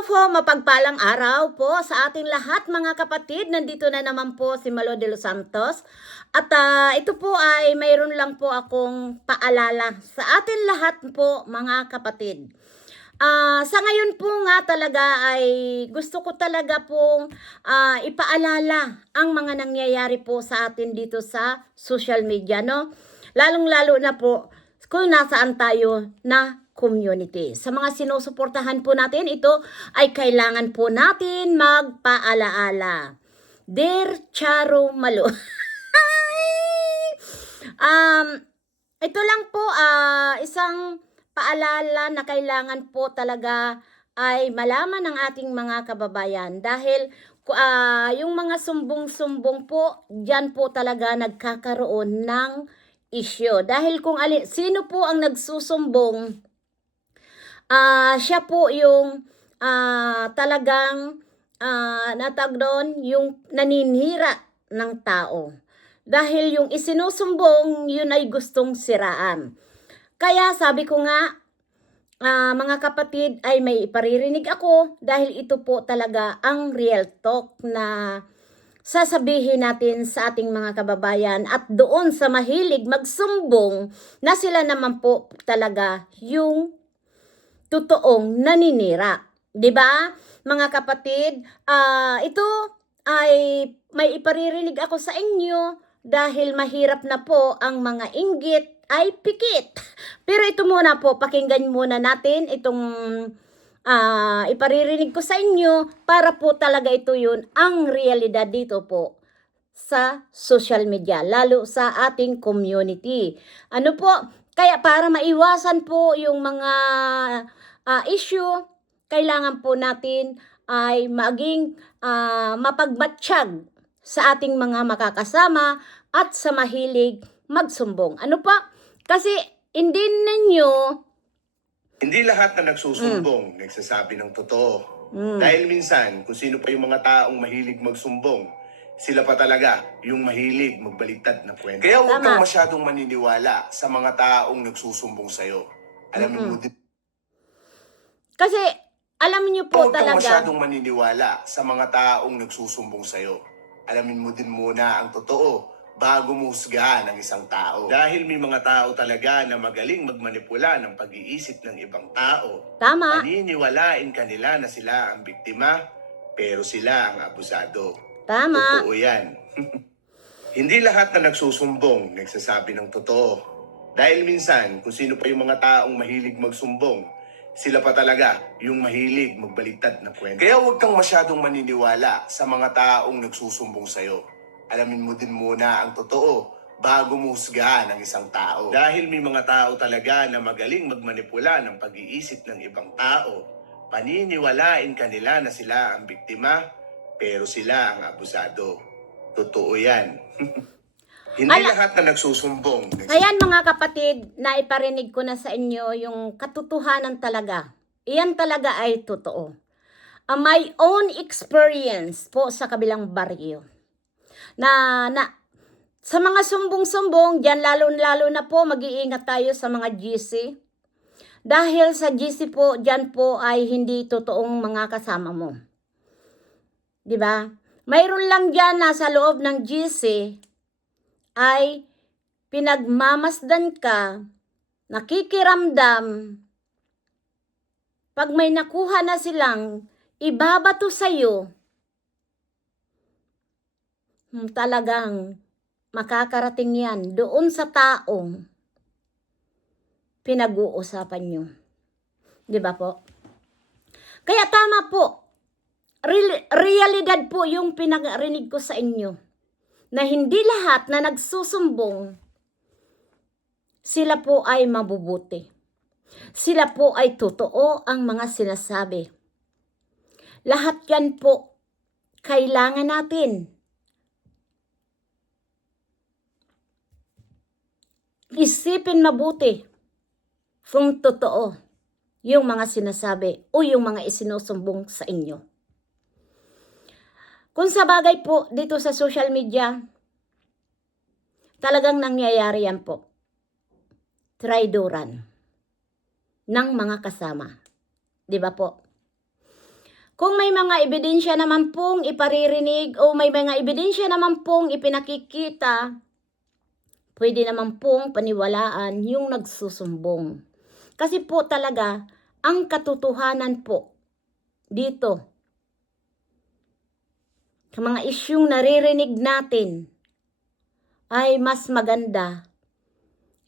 Hello po, mapagpalang araw po sa ating lahat mga kapatid. Nandito na naman po si Malo de los Santos. At ito po ay mayroon lang po akong paalala sa atin lahat po mga kapatid. Sa ngayon po nga talaga ay gusto ko talaga pong ipaalala ang mga nangyayari po sa atin dito sa social media, no? Lalong-lalo na po kung nasaan tayo na community. Sa mga sinusuportahan po natin, ito ay kailangan po natin magpaalaala. Dear Charo Malo. Ito lang po, isang paalala na kailangan po talaga ay malaman ng ating mga kababayan. Dahil yung mga sumbong-sumbong po, dyan po talaga nagkakaroon ng issue. Dahil kung sino po ang nagsusumbong, siya po yung talagang natag doon yung naninira ng tao. Dahil yung isinusumbong, yun ay gustong siraan. Kaya sabi ko nga, mga kapatid, ay may iparirinig ako dahil ito po talaga ang real talk na sasabihin natin sa ating mga kababayan at doon sa mahilig magsumbong na sila naman po talaga yung totoong naninira. 'Di ba? Mga kapatid, ito ay may iparirinig ako sa inyo dahil mahirap na po ang mga inggit ay pikit. Pero ito muna po, pakinggan muna natin itong iparirinig ko sa inyo para po talaga ito yun ang realidad dito po sa social media, lalo sa ating community. Ano po, kaya para maiwasan po yung mga issue, kailangan po natin ay maging mapagmatsyag sa ating mga makakasama at sa mahilig magsumbong. Ano pa? Kasi hindi lahat na nagsusumbong nagsasabi ng totoo. Dahil minsan, kung sino pa yung mga taong mahilig magsumbong, sila pa talaga yung mahilig magbaligtad na kwento. Kaya huwag kang masyadong maniniwala sa mga taong nagsusumbong sa'yo. Alamin mo din. Kasi alam niyo po Huwag kang talaga. masyadong maniniwala sa mga taong nagsusumbong sa'yo. Alamin mo din muna ang totoo bago mo husgahan ang isang tao. Dahil may mga tao talaga na magaling magmanipula ng pag-iisip ng ibang tao. Tama. Paniniwalain kanila na sila ang biktima, pero sila ang abusado. Tama. Totoo yan. Hindi lahat na nagsusumbong nagsasabi ng totoo. Dahil minsan, kung sino pa yung mga taong mahilig magsumbong, sila pa talaga yung mahilig magbaligtad na kwento. Kaya huwag kang masyadong maniniwala sa mga taong nagsusumbong sa'yo. Alamin mo din muna ang totoo bago mo husgahan ang isang tao. Dahil may mga tao talaga na magaling magmanipula ng pag-iisip ng ibang tao. Paniniwalain kanila na sila ang biktima, pero sila ang abusado. Totoo yan. Hindi lahat na nagsusumbong. Ayan mga kapatid, naiparinig ko na sa inyo yung katotohanan talaga. Iyan talaga ay totoo. My own experience po sa kabilang baryo. Na sa mga sumbong-sumbong, diyan lalo-lalo na po mag-iingat tayo sa mga GC. Dahil sa GC po, diyan po ay hindi totoong mga kasama mo. 'Di ba? Mayroon lang diyan na sa loob ng GC ay pinagmamasdan ka, nakikiramdam, pag may nakuha na silang ibabato sa'yo, talagang makakarating yan doon sa taong pinag-uusapan nyo. Di ba po? Kaya tama po. Realidad po yung pinarinig ko sa inyo. Na hindi lahat na nagsusumbong, sila po ay mabubuti. Sila po ay totoo ang mga sinasabi. Lahat yan po kailangan natin isipin mabuti kung totoo yung mga sinasabi o yung mga isinusumbong sa inyo. Kung sa bagay po dito sa social media, talagang nangyayari yan po. Traidoran ng mga kasama. Di ba po? Kung may mga ebidensya naman pong iparirinig o may mga ebidensya naman pong ipinakikita, pwede naman pong paniwalaan yung nagsusumbong. Kasi po talaga, ang katotohanan po dito, sa mga isyung naririnig natin, ay mas maganda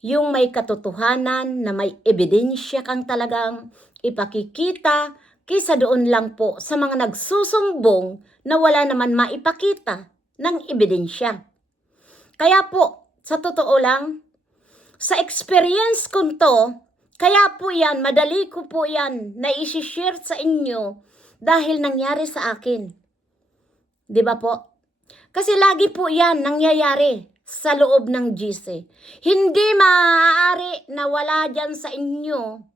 yung may katotohanan na may ebidensya kang talagang ipakikita kaysa doon lang po sa mga nagsusumbong na wala naman maipakita ng ebidensya. Kaya po, sa totoo lang, sa experience ko to, kaya po yan, madali ko po yan na isi-share sa inyo dahil nangyari sa akin. Di ba po? Kasi lagi po yan nangyayari sa loob ng GC. Hindi maaari na wala dyan sa inyo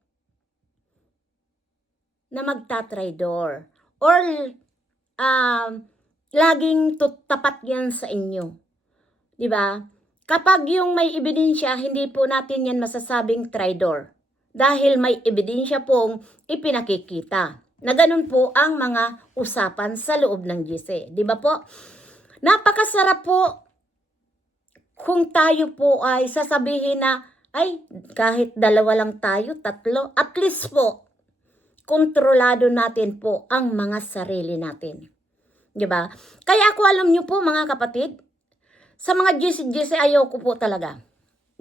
na magtatraidor or laging tapat yan sa inyo. Di ba? Kapag yung may ebidensya, hindi po natin yan masasabing traidor. Dahil may ebidensya pong ipinakikita. Na ganun po ang mga usapan sa loob ng GC. Di ba po? Napakasarap po kung tayo po ay sasabihin na, ay, kahit dalawa lang tayo, tatlo, at least po, kontrolado natin po ang mga sarili natin. Diba? Kaya ako alam nyo po mga kapatid, sa mga GC ayaw ko po talaga.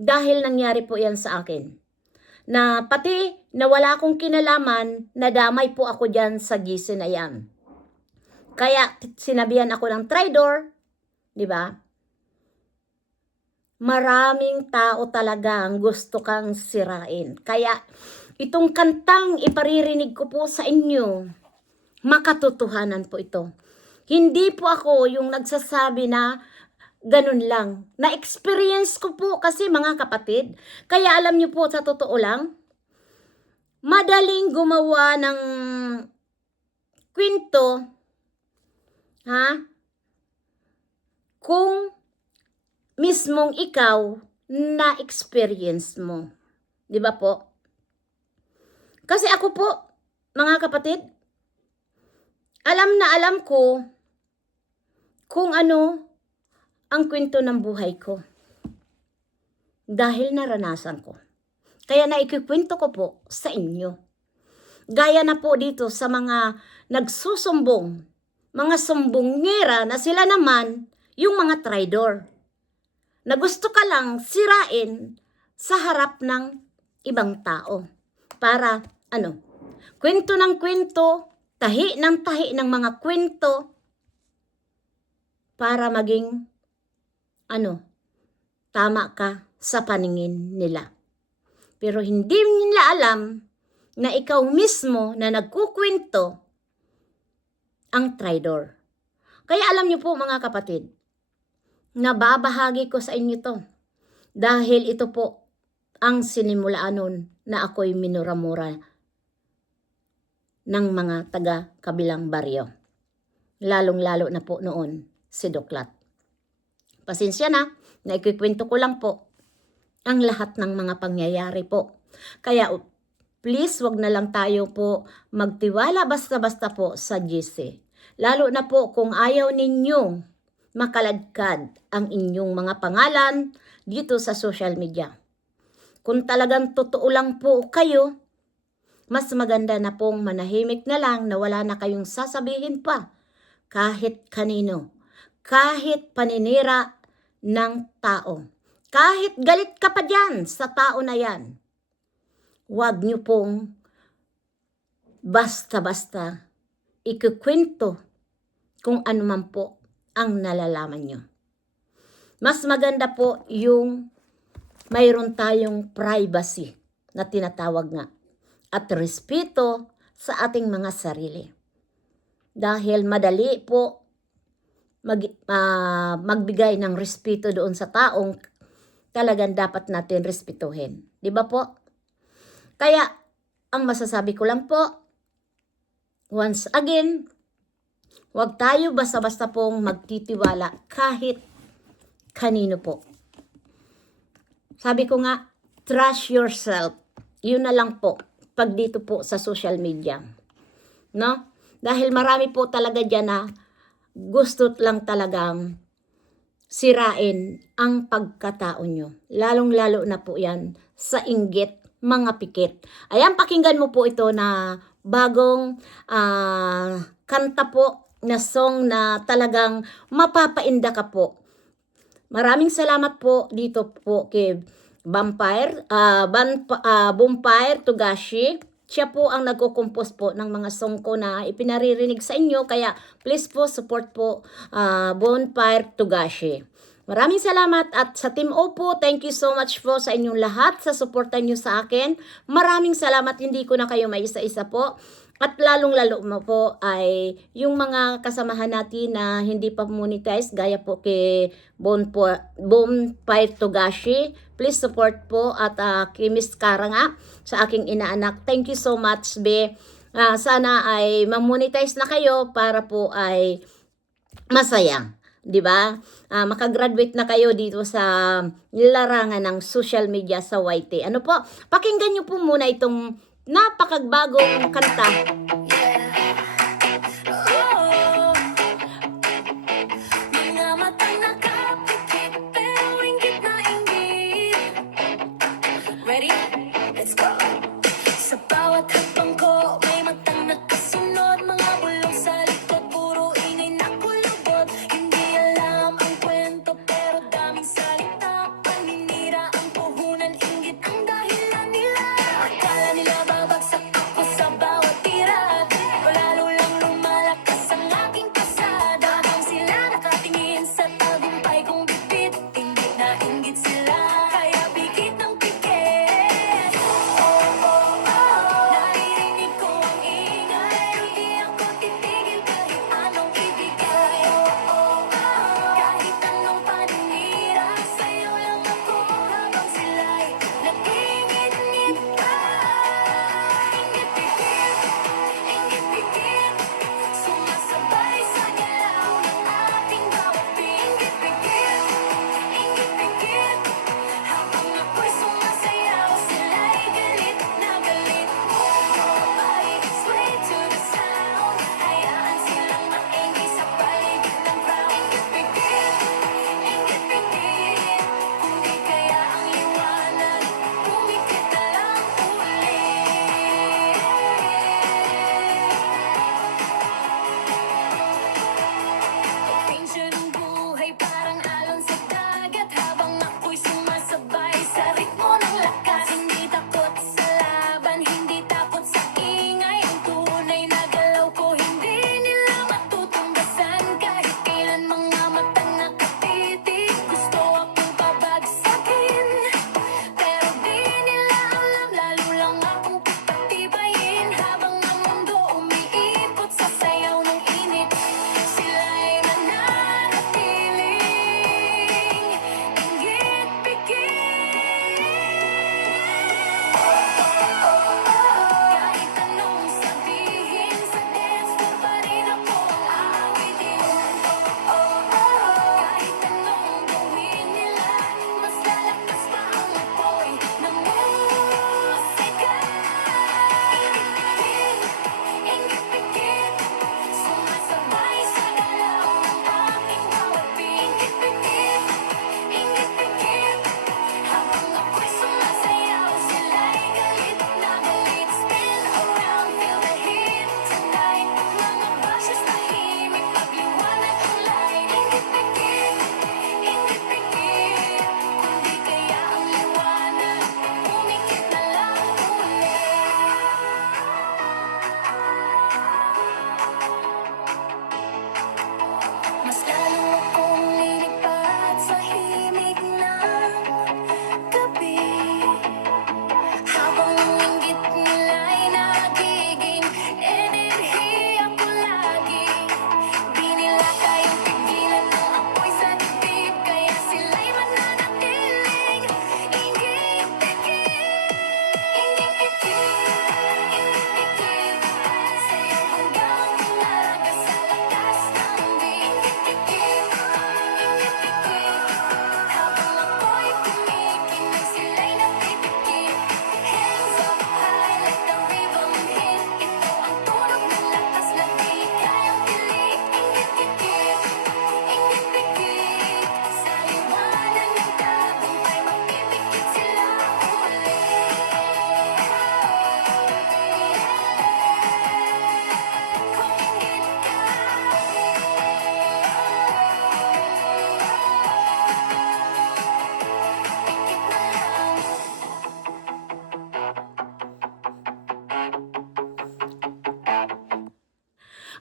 Dahil nangyari po yan sa akin. Na pati na wala akong kinalaman, nadamay po ako dyan sa GC na yan. Kaya sinabihan ako ng traidor, di ba? Maraming tao talaga ang gusto kang sirain. Kaya itong kantang iparirinig ko po sa inyo, makatotohanan po ito. Hindi po ako yung nagsasabi na ganun lang. Na-experience ko po kasi mga kapatid. Kaya alam niyo po sa totoo lang, madaling gumawa ng kwento, kung mismong ikaw na-experience mo. Di ba po? Kasi ako po, mga kapatid, alam na alam ko kung ano ang kwento ng buhay ko. Dahil naranasan ko. Kaya naikikwento ko po sa inyo. Gaya na po dito sa mga nagsusumbong, mga sumbongera na sila naman yung mga traidor. Na gusto ka lang sirain sa harap ng ibang tao. Para, kwento ng kwento, tahi ng mga kwento, para maging, tama ka sa paningin nila. Pero hindi nila alam na ikaw mismo na nagkukwento ang traidor. Kaya alam niyo po mga kapatid, nababahagi ko sa inyo to. Dahil ito po ang sinimulaan nun na ako'y minuramura ng mga taga-kabilang baryo. Lalong-lalo na po noon si Duklat. Pasensya na, naikikwento ko lang po ang lahat ng mga pangyayari po. Kaya please, wag na lang tayo po magtiwala basta-basta po sa GC. Lalo na po kung ayaw ninyong makaladkad ang inyong mga pangalan dito sa social media. Kung talagang totoo lang po kayo, mas maganda na pong manahimik na lang na wala na kayong sasabihin pa kahit kanino. Kahit paninira ng tao. Kahit galit ka pa dyan sa tao na yan. Huwag niyo pong basta-basta ikukwento kung ano man po ang nalalaman nyo. Mas maganda po yung mayroon tayong privacy na tinatawag nga at respeto sa ating mga sarili. Dahil madali po magbigay ng respeto doon sa taong talagang dapat natin respetuhin. Di ba po? Kaya, ang masasabi ko lang po, once again, huwag tayo basta-basta pong magtitiwala kahit kanino po. Sabi ko nga, trust yourself. Yun na lang po, pag dito po sa social media. No? Dahil marami po talaga dyan na gusto lang talagang sirain ang pagkatao nyo. Lalong-lalo na po yan sa inggit, mga pikit. Ayan, pakinggan mo po ito na bagong kanta po na song na talagang mapapainda ka po. Maraming salamat po dito po kay Bumpire Togashi. Siya po ang nagko-compose po ng mga song ko na ipinaririnig sa inyo. Kaya please po support po Bonfire Togashi. Maraming salamat at sa Team O po, thank you so much po sa inyong lahat sa suporta nyo sa akin. Maraming salamat, hindi ko na kayo may isa-isa po. At lalong-lalo mo po ay yung mga kasamahan natin na hindi pa monetize gaya po kay Bonfire Togashi. Please support po at kay Miss Kara nga sa aking inaanak. Thank you so much, be. Sana ay ma-monetize na kayo para po ay masaya. 'Di ba? Makagraduate na kayo dito sa larangan ng social media sa YT. Ano po? Pakinggan niyo po muna itong napakagbagong kanta. Oh, mga matang nakapikit pero inggit na inggit. Ready? Let's go. Sa bawat hakbang ko may matang nakasunod. Mga bulong sa likod, puro ingay na kulubot. Hindi alam ang kwento pero daming salita. Paninira ang puhunan, inggit ang dahilan nila. Akala nila babagsak ako sa bawat tira.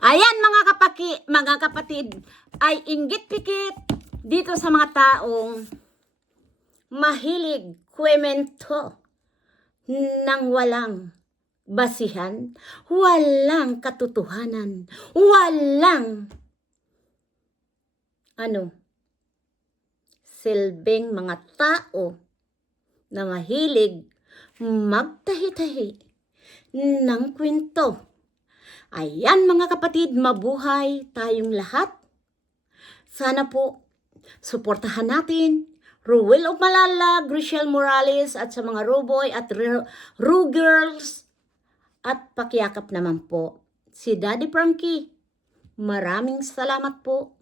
Ayan mga kapatid, ay inggit pikit dito sa mga taong mahilig kwento ng walang basihan, walang katotohanan, walang silbing mga tao na mahilig magtahi-tahi ng kwento. Ayan mga kapatid, mabuhay tayong lahat. Sana po, suportahan natin Ruel of Malala, Grishel Morales at sa mga Ruboy at Girls at pakiyakap naman po si Daddy Frankie. Maraming salamat po.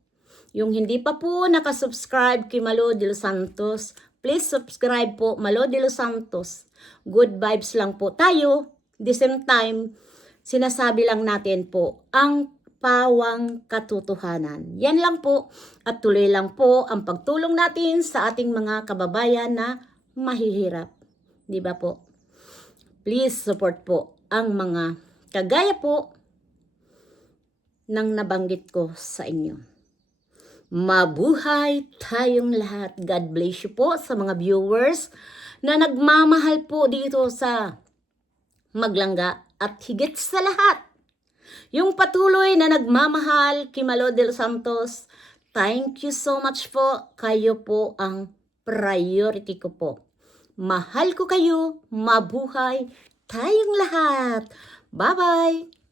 Yung hindi pa po nakasubscribe kay Malo de los Santos, please subscribe po Malo de los Santos. Good vibes lang po tayo. At the same time, sinasabi lang natin po ang pawang katotohanan. Yan lang po at tuloy lang po ang pagtulong natin sa ating mga kababayan na mahihirap. Di ba po? Please support po ang mga kagaya po ng nabanggit ko sa inyo. Mabuhay tayong lahat. God bless you po sa mga viewers na nagmamahal po dito sa Maglangga at higit sa lahat, yung patuloy na nagmamahal kay Malo de los Santos. Thank you so much po. Kayo po ang priority ko po. Mahal ko kayo. Mabuhay tayong lahat. Bye-bye.